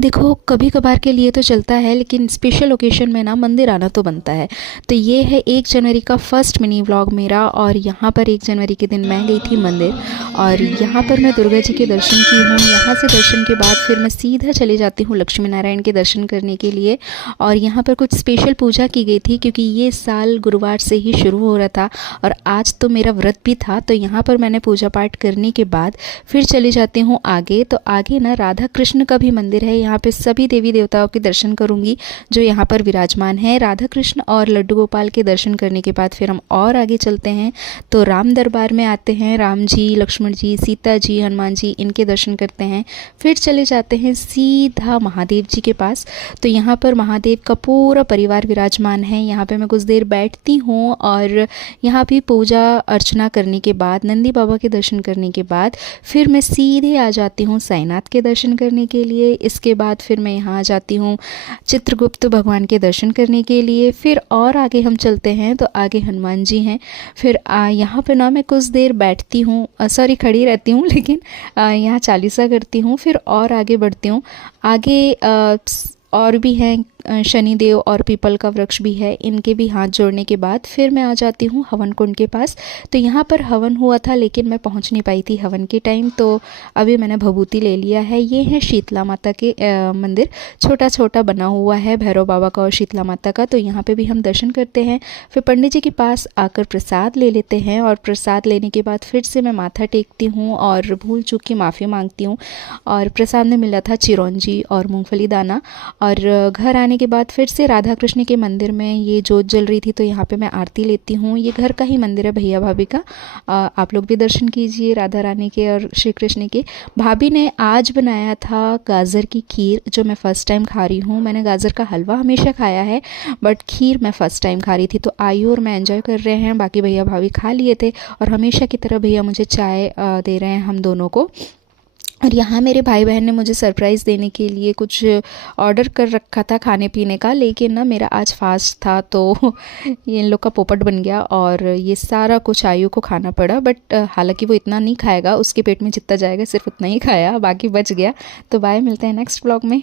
देखो, कभी कभार के लिए तो चलता है, लेकिन स्पेशल ओकेशन में ना मंदिर आना तो बनता है। तो ये है 1 जनवरी का फर्स्ट मिनी व्लॉग मेरा। और यहाँ पर 1 जनवरी के दिन मैं गई थी मंदिर, और यहाँ पर मैं दुर्गा जी के दर्शन की हूँ। यहाँ से दर्शन के बाद फिर मैं सीधा चले जाती हूँ लक्ष्मी नारायण के दर्शन करने के लिए। और यहाँ पर कुछ स्पेशल पूजा की गई थी, क्योंकि ये साल गुरुवार से ही शुरू हो रहा था और आज तो मेरा व्रत भी था। तो यहाँ पर मैंने पूजा पाठ करने के बाद फिर चली जाती हूँ आगे। तो आगे ना राधा कृष्ण का भी मंदिर है। यहाँ पे सभी देवी देवताओं के दर्शन करूँगी जो यहाँ पर विराजमान है। राधा कृष्ण और लड्डू गोपाल के दर्शन करने के बाद फिर हम और आगे चलते हैं तो राम दरबार में आते हैं। राम जी, लक्ष्मण जी, सीता जी, हनुमान जी, इनके दर्शन करते हैं। फिर चले जाते हैं सीधा महादेव जी के पास। तो यहाँ पर महादेव का पूरा परिवार विराजमान है। यहाँ पे मैं कुछ देर बैठती हूँ और यहाँ भी पूजा अर्चना करने के बाद, नंदी बाबा के दर्शन करने के बाद फिर मैं सीधे आ जाती हूँ साईनाथ के दर्शन करने के लिए। इसके बाद फिर मैं यहाँ आ जाती हूँ चित्रगुप्त भगवान के दर्शन करने के लिए। फिर और आगे हम चलते हैं तो आगे हनुमान जी हैं। फिर यहाँ पे ना मैं कुछ देर बैठती हूँ, सॉरी खड़ी रहती हूँ, लेकिन यहाँ चालीसा करती हूँ। फिर और आगे बढ़ती हूँ। आगे और भी हैं, शनिदेव और पीपल का वृक्ष भी है। इनके भी हाथ जोड़ने के बाद फिर मैं आ जाती हूँ हवन कुंड के पास। तो यहाँ पर हवन हुआ था, लेकिन मैं पहुँच नहीं पाई थी हवन के टाइम, तो अभी मैंने भभूति ले लिया है। ये है शीतला माता के मंदिर, छोटा छोटा बना हुआ है भैरव बाबा का और शीतला माता का। तो यहाँ पे भी हम दर्शन करते हैं। फिर पंडित जी के पास आकर प्रसाद ले लेते हैं, और प्रसाद लेने के बाद फिर से मैं माथा टेकती हूँ और भूल चूक की माफ़ी मांगती हूँ। और प्रसाद में मिला था चिरौंजी और मूँगफली दाना। और घर आने के बाद फिर से राधा कृष्ण के मंदिर में ये जोत जल रही थी, तो यहाँ पे मैं आरती लेती हूँ। ये घर का ही मंदिर है भैया भाभी का। आप लोग भी दर्शन कीजिए राधा रानी के और श्री कृष्ण के। भाभी ने आज बनाया था गाजर की खीर, जो मैं फ़र्स्ट टाइम खा रही हूँ। मैंने गाजर का हलवा हमेशा खाया है, बट खीर मैं फ़र्स्ट टाइम खा रही थी। तो आयु और मैं एंजॉय कर रहे हैं, बाकी भैया भाभी खा लिए थे। और हमेशा की तरह भैया मुझे चाय दे रहे हैं हम दोनों को। और यहाँ मेरे भाई बहन ने मुझे सरप्राइज़ देने के लिए कुछ ऑर्डर कर रखा था खाने पीने का, लेकिन ना मेरा आज फास्ट था, तो ये इन लोग का पोपट बन गया और ये सारा कुछ आयु को खाना पड़ा। बट हालांकि वो इतना नहीं खाएगा, उसके पेट में जितना जाएगा सिर्फ उतना ही खाया, बाकी बच गया। तो बाय, मिलते हैं नेक्स्ट ब्लॉग में।